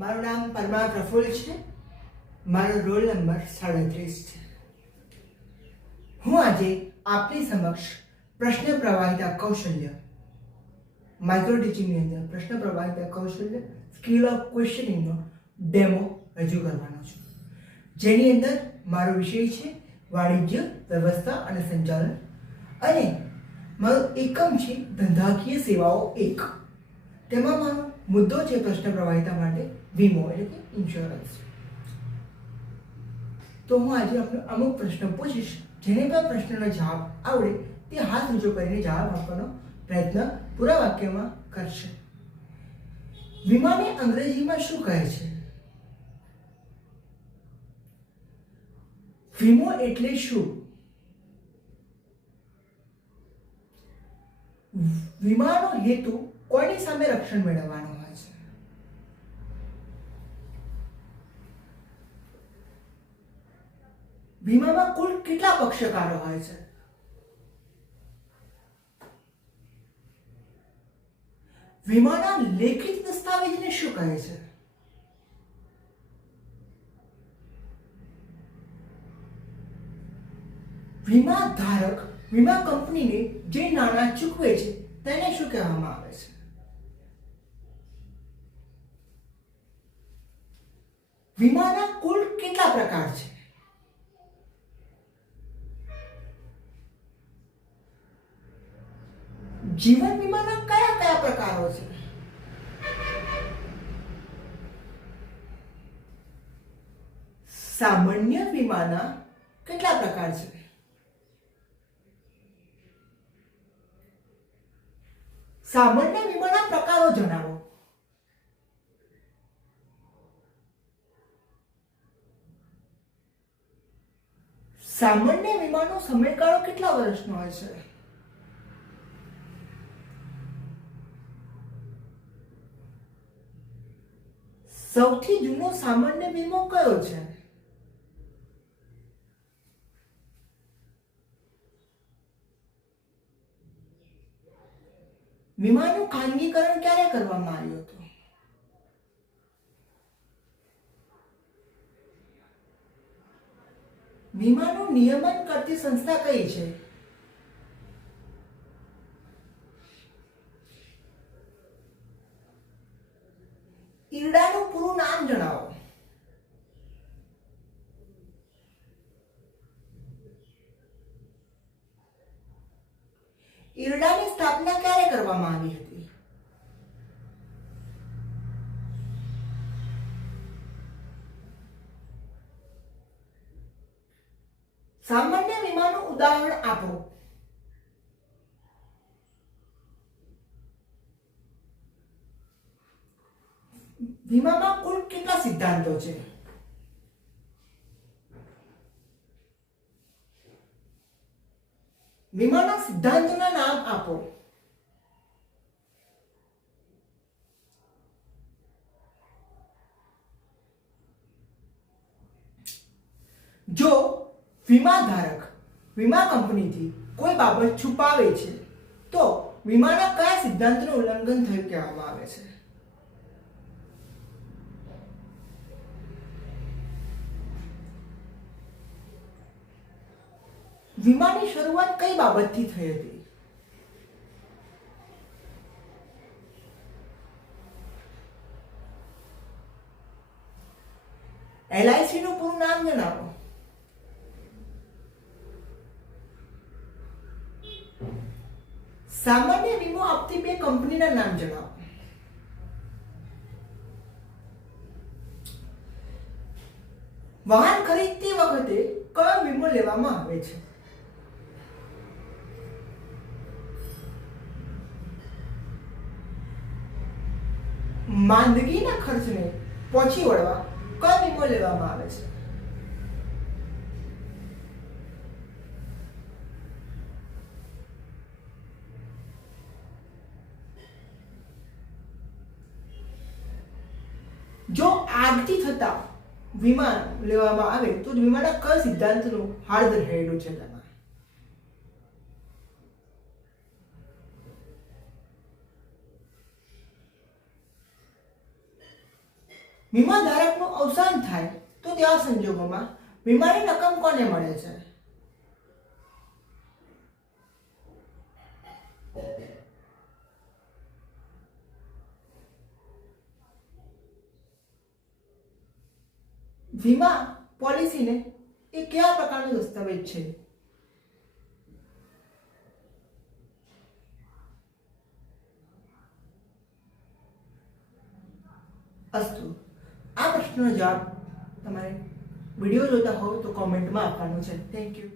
મારું નામ પરમાર પ્રફુલ્લ છે. મારો રોલ નંબર 37 છે. હું આજે આપની સમક્ષ પ્રશ્ન પ્રવાહિતા કૌશલ્ય માઇક્રો ટીચિંગની અંદર પ્રશ્ન પ્રવાહિતા કૌશલ્ય સ્કિલ ઓફ ક્વેશ્ચનિંગનો ડેમો રજૂ કરવાનો છું, જેની અંદર મારો વિષય છે વાણિજ્ય વ્યવસ્થા અને સંચાલન, અને મારો એકમ છે ધંધાકીય સેવાઓ 1. તેમાં મારો મુદ્દો છે પ્રશ્ન પ્રવાહિતા માટે વીમો એટલે કે ઇન્સ્યોરન્સ. તો હું આજે આપણે અમુક પ્રશ્નો પૂછીશ, જેને પણ પ્રશ્નનો જવાબ આવડે તે હાથ ઊંચો કરીને જવાબ આપવાનો પ્રયત્ન પૂરા વાક્યમાં કરશે. વીમાને અંગ્રેજીમાં શું કહે છે? વીમો એટલે શું? વીમાનો હેતુ કોની સામે રક્ષણ મેળવવાનો હોય છે? વીમામાં કુલ કેટલા પક્ષકારો હોય છે? વીમાના લેખિત દસ્તાવેજને શું કહે છે? વીમા ધારક વીમા કંપનીને જે નાણાં ચૂકવે છે તેને શું કહેવામાં આવે છે? વીમાના કુલ કેટલા પ્રકાર છે? જીવન વીમાના કયા કયા પ્રકારો છે? સામાન્ય વીમાના કેટલા પ્રકાર છે? સામાન્ય વીમાના પ્રકારો જણાવો. સામાન્ય વીમાનો સમયગાળો કેટલા વર્ષનો હોય છે? સૌથી જૂનો સામાન્ય વીમો કયો છે? વીમાનું ખાનગીકરણ ક્યારે કરવામાં આવ્યું હતું? વીમાનું નિયમન કરતી સંસ્થા કઈ છે? ઈરડાનું પૂરું નામ જણાવો. ઈરડાની સ્થાપના ક્યારે કરવામાં આવી હતી? સામાન્ય વીમાનું ઉદાહરણ આપો. વીમામાં કુલ કેટલા સિદ્ધાંતો છે? વીમાના સિદ્ધાંતોના નામ આપો. જો વીમા ધારક વીમા કંપનીથી કોઈ બાબત છુપાવે છે તો વીમાના કયા સિદ્ધાંતનું ઉલ્લંઘન થયું કહેવામાં આવે છે? વીમાની શરૂઆત કઈ બાબતથી થઈ હતી? LIC નું પૂરું નામ જણાવો. સામાન્ય વીમો આપતી બે કંપનીના નામ જણાવો. વાહન ખરીદતી વખતે કયો વીમો લેવામાં આવે છે? માંદગીના ખર્ચને પહોંચી વળવા કયો વીમો લેવામાં આવે છે? જો આગથી થતા વીમા લેવામાં આવે તો વીમાના કયા સિદ્ધાંતનું હાર્દ રહેલું છે તેમાં? વીમા ધારકનું અવસાન થાય તો તેવા સંજોગોમાં વીમાની રકમ કોને મળે છે? વીમા પોલિસીને એ કેવા પ્રકારનો દસ્તાવેજ છે? અસ્તુ, આ પ્રશ્નનો જવાબ તમારે વિડીયો જોતા હોવ તો કોમેન્ટમાં આપવાનો છે. Thank you.